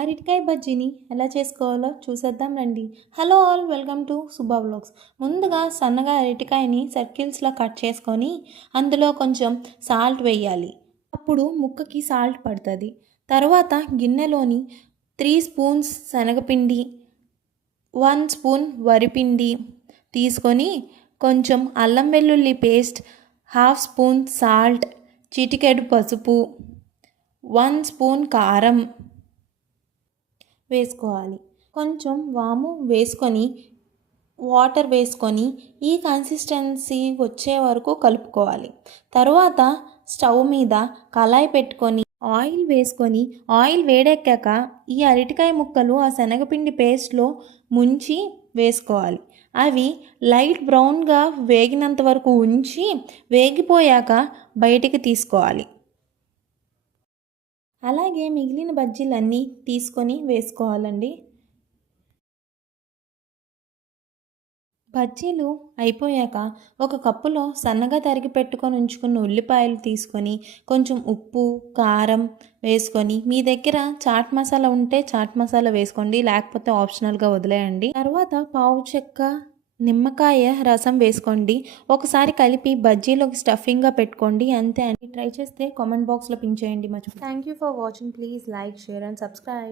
అరటికాయ బజ్జీని ఎలా చేసుకోవాలో చూసేద్దాం రండి. Hello all, welcome to Subba vlogs. ముందుగా సన్నగా అరటికాయని సర్కిల్స్లో కట్ చేసుకొని అందులో కొంచెం సాల్ట్ వేయాలి. అప్పుడు ముక్కకి సాల్ట్ పడుతుంది. తర్వాత గిన్నెలోని 3 స్పూన్స్ శనగపిండి, 1 స్పూన్ వరిపిండి తీసుకొని కొంచెం అల్లం వెల్లుల్లి పేస్ట్, 1/2 స్పూన్ సాల్ట్, చిటికెడు పసుపు, 1 స్పూన్ కారం వేసుకోవాలి. కొంచెం వాము వేసుకొని వాటర్ వేసుకొని ఈ కన్సిస్టెన్సీ వచ్చే వరకు కలుపుకోవాలి. తర్వాత స్టవ్ మీద కళాయి పెట్టుకొని ఆయిల్ వేసుకొని ఆయిల్ వేడెక్కాక ఈ అరటికాయ ముక్కలు ఆ శనగపిండి పేస్ట్లో ముంచి వేసుకోవాలి. అవి లైట్ బ్రౌన్గా వేగినంత వరకు ఉంచి వేగిపోయాక బయటికి తీసుకోవాలి. అలాగే మిగిలిన బజ్జీలన్నీ తీసుకొని వేసుకోవాలండి. బజ్జీలు అయిపోయాక ఒక కప్పులో సన్నగా తరిగి పెట్టుకొని ఉంచుకున్న ఉల్లిపాయలు తీసుకొని కొంచెం ఉప్పు, కారం వేసుకొని మీ దగ్గర చాట్ మసాలా ఉంటే చాట్ మసాలా వేసుకోండి, లేకపోతే ఆప్షనల్గా వదిలేయండి. తర్వాత పావు చెక్క నిమ్మకాయ రసం వేసుకోండి. ఒకసారి కలిపి బజ్జీలోకి స్టఫింగ్గా పెట్టుకోండి. అంతే అండి. ట్రై చేస్తే కామెంట్ బాక్స్లో పింక్ చేయండి. Thank you for watching. Please like, share and subscribe.